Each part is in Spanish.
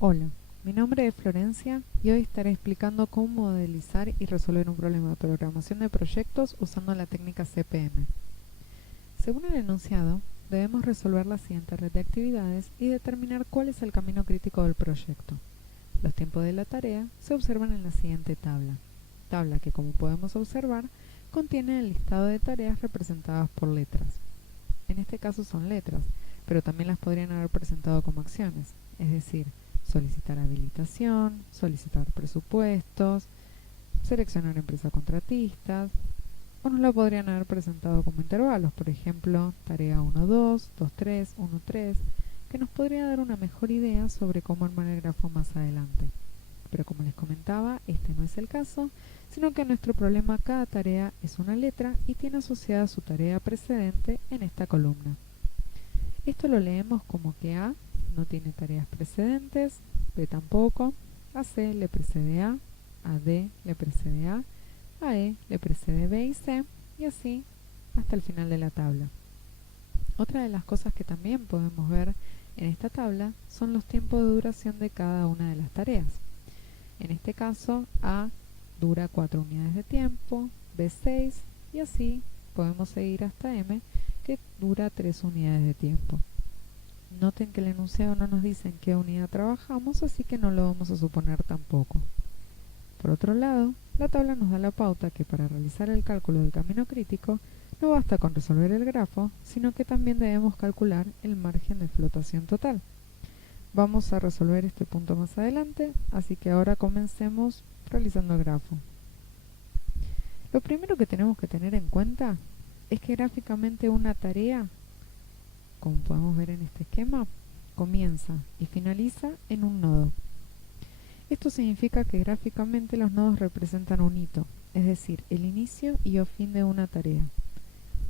Hola, mi nombre es Florencia y hoy estaré explicando cómo modelizar y resolver un problema de programación de proyectos usando la técnica CPM. Según el enunciado, debemos resolver la siguiente red de actividades y determinar cuál es el camino crítico del proyecto. Los tiempos de la tarea se observan en la siguiente tabla que, como podemos observar, contiene el listado de tareas representadas por letras. En este caso son letras, pero también las podrían haber presentado como acciones, es decir, solicitar habilitación, solicitar presupuestos, seleccionar empresa contratistas, o nos lo podrían haber presentado como intervalos, por ejemplo, tarea 1-2, 2-3, 1-3, que nos podría dar una mejor idea sobre cómo armar el grafo más adelante. Pero como les comentaba, este no es el caso, sino que en nuestro problema cada tarea es una letra y tiene asociada su tarea precedente en esta columna. Esto lo leemos como que A no tiene tareas precedentes, B tampoco, a C le precede A D le precede a E le precede B y C, y así hasta el final de la tabla. Otra de las cosas que también podemos ver en esta tabla son los tiempos de duración de cada una de las tareas. En este caso, A dura 4 unidades de tiempo, B 6, y así podemos seguir hasta M, que dura 3 unidades de tiempo. Noten que el enunciado no nos dice en qué unidad trabajamos, así que no lo vamos a suponer tampoco. Por otro lado, la tabla nos da la pauta que para realizar el cálculo del camino crítico no basta con resolver el grafo, sino que también debemos calcular el margen de flotación total. Vamos a resolver este punto más adelante, así que ahora comencemos realizando el grafo. Lo primero que tenemos que tener en cuenta es que gráficamente una tarea, como podemos ver en este esquema, comienza y finaliza en un nodo. Esto significa que gráficamente los nodos representan un hito, es decir, el inicio y o fin de una tarea.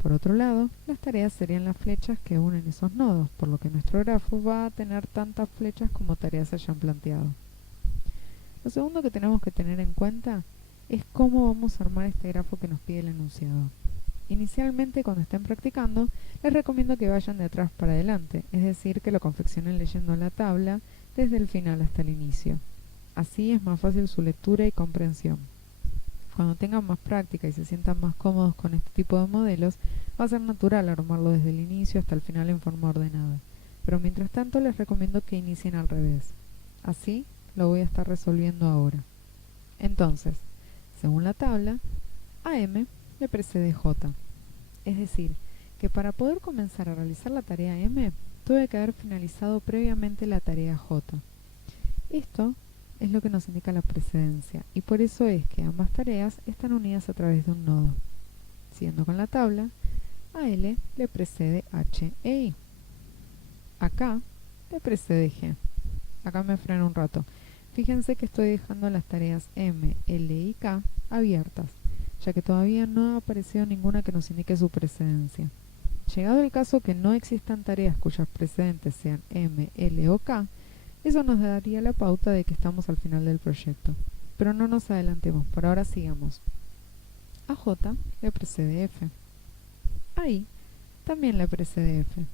Por otro lado, las tareas serían las flechas que unen esos nodos, por lo que nuestro grafo va a tener tantas flechas como tareas se hayan planteado. Lo segundo que tenemos que tener en cuenta es cómo vamos a armar este grafo que nos pide el enunciado. Inicialmente, cuando estén practicando, les recomiendo que vayan de atrás para adelante, es decir, que lo confeccionen leyendo la tabla desde el final hasta el inicio. Así es más fácil su lectura y comprensión. Cuando tengan más práctica y se sientan más cómodos con este tipo de modelos, va a ser natural armarlo desde el inicio hasta el final en forma ordenada. Pero mientras tanto les recomiendo que inicien al revés. Así lo voy a estar resolviendo ahora. Entonces, según la tabla, a M le precede J. Es decir, que para poder comenzar a realizar la tarea M, tuve que haber finalizado previamente la tarea J. Esto es lo que nos indica la precedencia, y por eso es que ambas tareas están unidas a través de un nodo. Siguiendo con la tabla, a L le precede H e I. A K le precede G. Acá me freno un rato. Fíjense que estoy dejando las tareas M, L y K abiertas, ya que todavía no ha aparecido ninguna que nos indique su precedencia. Llegado el caso que no existan tareas cuyas precedentes sean M, L o K, eso nos daría la pauta de que estamos al final del proyecto. Pero no nos adelantemos, por ahora sigamos. A J le precede F. A I también le precede F.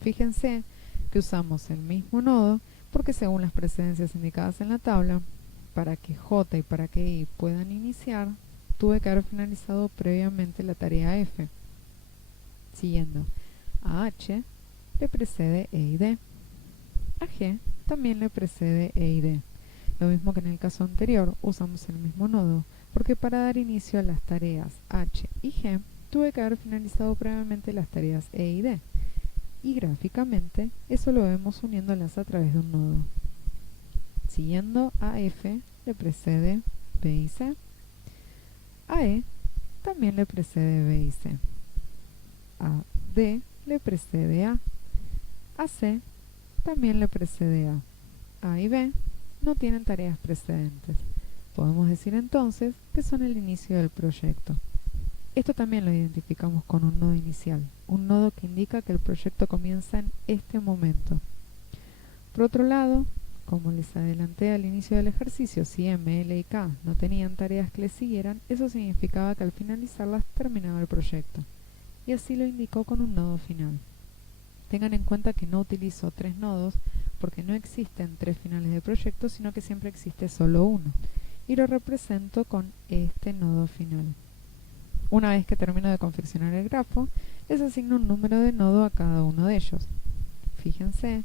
Fíjense que usamos el mismo nodo porque según las precedencias indicadas en la tabla, para que J y para que I puedan iniciar, tuve que haber finalizado previamente la tarea F. Siguiendo, a H le precede E y D. A G también le precede E y D. Lo mismo que en el caso anterior, usamos el mismo nodo, porque para dar inicio a las tareas H y G, tuve que haber finalizado previamente las tareas E y D. Y gráficamente, eso lo vemos uniéndolas a través de un nodo. Siguiendo, a F le precede B y C. A E también le precede B y C. A D le precede A. A C también le precede A y B no tienen tareas precedentes. Podemos decir entonces que son el inicio del proyecto. Esto también lo identificamos con un nodo inicial, un nodo que indica que el proyecto comienza en este momento. Por otro lado, como les adelanté al inicio del ejercicio, si M, L y K no tenían tareas que les siguieran, eso significaba que al finalizarlas terminaba el proyecto. Y así lo indicó con un nodo final. Tengan en cuenta que no utilizo 3 nodos porque no existen 3 finales de proyecto, sino que siempre existe solo uno. Y lo represento con este nodo final. Una vez que termino de confeccionar el grafo, les asigno un número de nodo a cada uno de ellos. Fíjense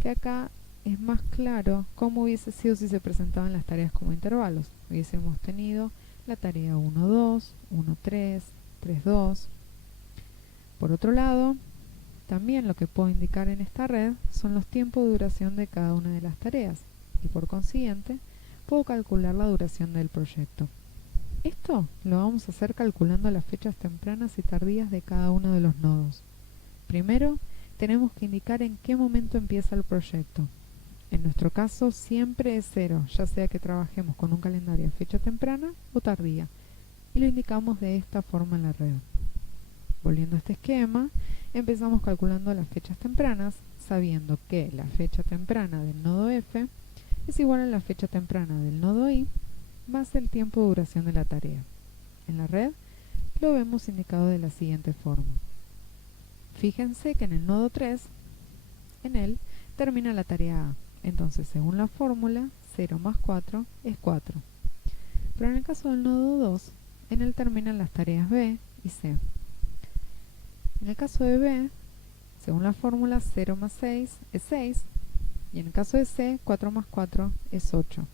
que acá es más claro cómo hubiese sido si se presentaban las tareas como intervalos. Hubiésemos tenido la tarea 1-2, 1-3, 3-2. Por otro lado, también lo que puedo indicar en esta red son los tiempos de duración de cada una de las tareas y por consiguiente puedo calcular la duración del proyecto. Esto lo vamos a hacer calculando las fechas tempranas y tardías de cada uno de los nodos. Primero, tenemos que indicar en qué momento empieza el proyecto. En nuestro caso siempre es 0, ya sea que trabajemos con un calendario a fecha temprana o tardía, y lo indicamos de esta forma en la red. Volviendo a este esquema, empezamos calculando las fechas tempranas, sabiendo que la fecha temprana del nodo F es igual a la fecha temprana del nodo I más el tiempo de duración de la tarea. En la red lo vemos indicado de la siguiente forma. Fíjense que en el nodo 3, en él termina la tarea A. Entonces, según la fórmula, 0 más 4 es 4. Pero en el caso del nodo 2, en él terminan las tareas B y C. En el caso de B, según la fórmula, 0 más 6 es 6. Y en el caso de C, 4 más 4 es 8.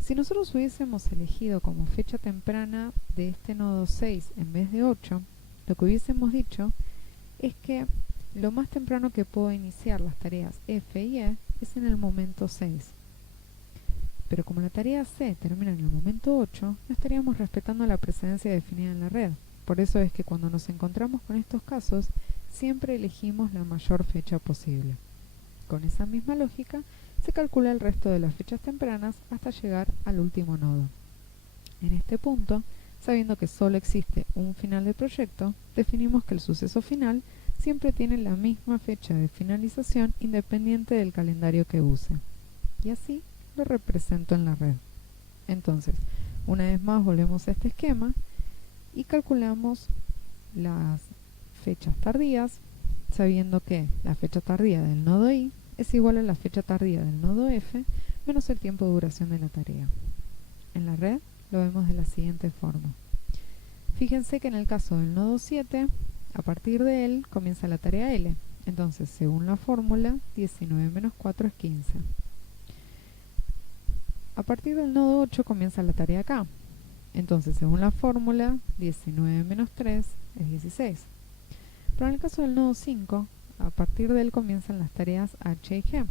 Si nosotros hubiésemos elegido como fecha temprana de este nodo 6 en vez de 8, lo que hubiésemos dicho es que lo más temprano que puedo iniciar las tareas F y E es en el momento 6. Pero como la tarea C termina en el momento 8, no estaríamos respetando la precedencia definida en la red. Por eso es que cuando nos encontramos con estos casos, siempre elegimos la mayor fecha posible. Con esa misma lógica, se calcula el resto de las fechas tempranas hasta llegar al último nodo. En este punto, sabiendo que solo existe un final de proyecto, definimos que el suceso final siempre tiene la misma fecha de finalización independiente del calendario que use. Y así lo represento en la red. Entonces, una vez más volvemos a este esquema y calculamos las fechas tardías, sabiendo que la fecha tardía del nodo I es igual a la fecha tardía del nodo F menos el tiempo de duración de la tarea. En la red lo vemos de la siguiente forma. Fíjense que en el caso del nodo 7, a partir de él comienza la tarea L. Entonces, según la fórmula, 19 menos 4 es 15. A partir del nodo 8 comienza la tarea K. Entonces, según la fórmula, 19 menos 3 es 16. Pero en el caso del nodo 5, a partir de él comienzan las tareas H y G.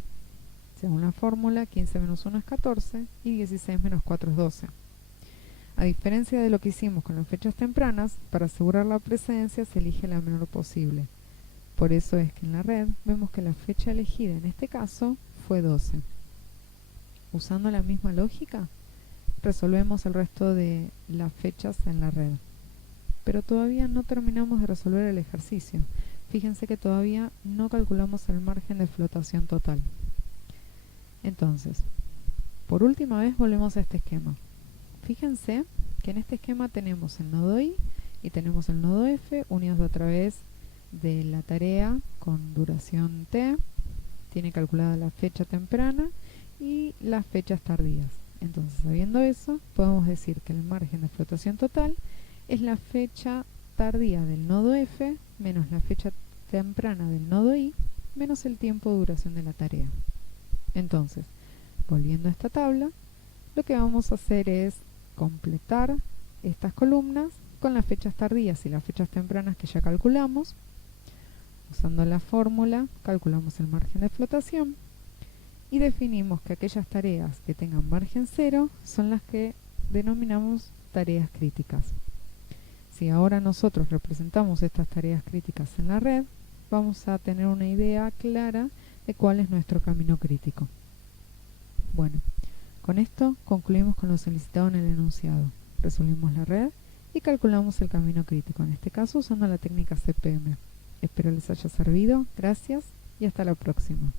Según la fórmula, 15 menos 1 es 14 y 16 menos 4 es 12. A diferencia de lo que hicimos con las fechas tempranas, para asegurar la precedencia se elige la menor posible. Por eso es que en la red vemos que la fecha elegida en este caso fue 12. Usando la misma lógica, resolvemos el resto de las fechas en la red. Pero todavía no terminamos de resolver el ejercicio. Fíjense que todavía no calculamos el margen de flotación total. Entonces, por última vez volvemos a este esquema. Fíjense que en este esquema tenemos el nodo I y tenemos el nodo F unidos a través de la tarea con duración T. Tiene calculada la fecha temprana y las fechas tardías. Entonces, sabiendo eso, podemos decir que el margen de flotación total es la fecha tardía del nodo F menos la fecha temprana del nodo I menos el tiempo de duración de la tarea. Entonces, volviendo a esta tabla, lo que vamos a hacer es completar estas columnas con las fechas tardías y las fechas tempranas que ya calculamos. Usando la fórmula, calculamos el margen de flotación y definimos que aquellas tareas que tengan margen 0 son las que denominamos tareas críticas. Si ahora nosotros representamos estas tareas críticas en la red, vamos a tener una idea clara de cuál es nuestro camino crítico. Bueno, con esto concluimos con lo solicitado en el enunciado. Resolvimos la red y calculamos el camino crítico, en este caso usando la técnica CPM. Espero les haya servido, gracias y hasta la próxima.